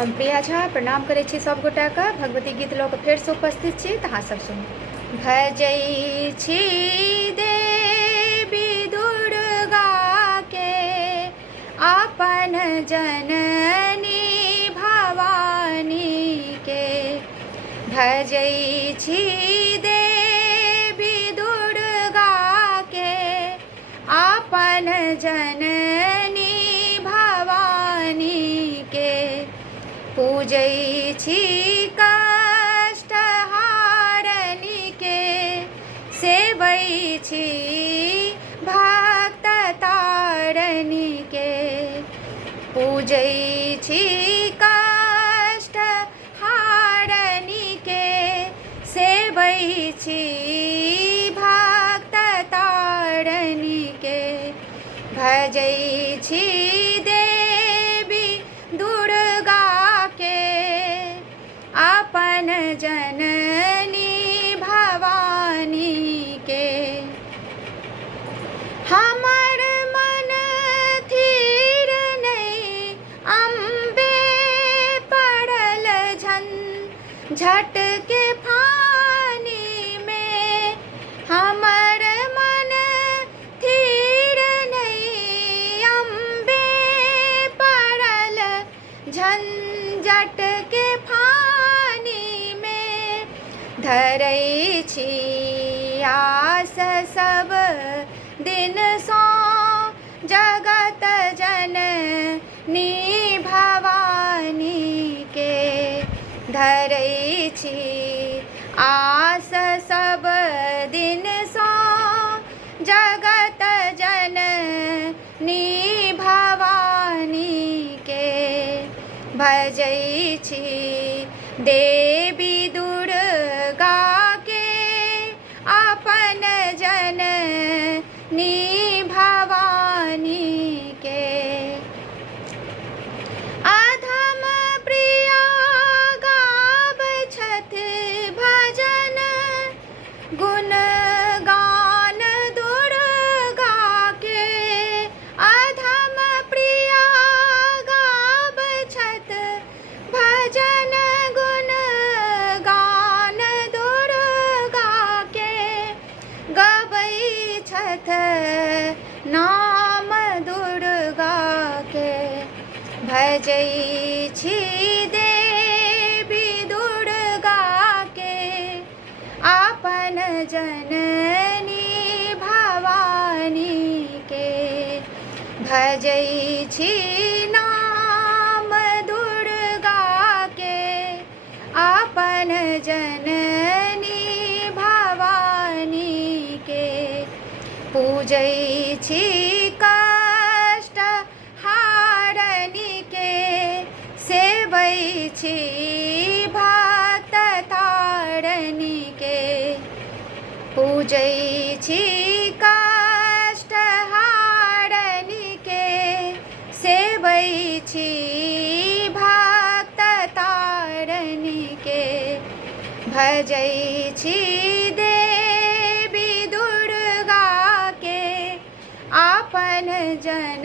हम प्रिया झा प्रणाम करै छी सब गोटाके। भगवती गीत लऽ कऽ फेरसँ उपस्थित छी, तऽ अहाँ सब सुनू। भजै छी देवी दुर्गा के अपन जननी भवानी के। भजै छी देवी दुर्गा के अपन जननी भवानी के। पूजै छी कष्ट हारनी के, सेवै छी भक्त तारनी के। पूजै छी कष्ट हारनी के, सेवै छी भक्त तारनी के। भजै छी देवी दुर्गा के अपन जननी भवानी के। हमर मन थीर नहीं अम्बे पड़ल झट के फानी में। हमर मन थीर नहीं अम्बे पड़ल झंझट के फानी में। धरै छी आस सब दिन सो जगत जननी भवानी के। धरै छी आस सब दिन सो जगत जननी भवानी के। भजै छी देवी दुर्गा के अपन जननी भवानी के। अधम प्रिया गाबै छथि भजन गुण गान दुर्गा के। अधम प्रिया गाबै छथि भजन गुण गान दुर्गा के। गबै छथि नाम दुर्गा के। भजै छी देवी दुर्गा के अपन जननी भवानी के। भजै छी नाम दुर्गा के अपन जननी भवानी के। पूजै छी कष्ट हारनी के, सेवै छी भक्त तारनी के। पूजै छी कष्ट हारनी के, सेवै छी भक्त तारनी के। भजै छी देवी दुर्गा के अपन जन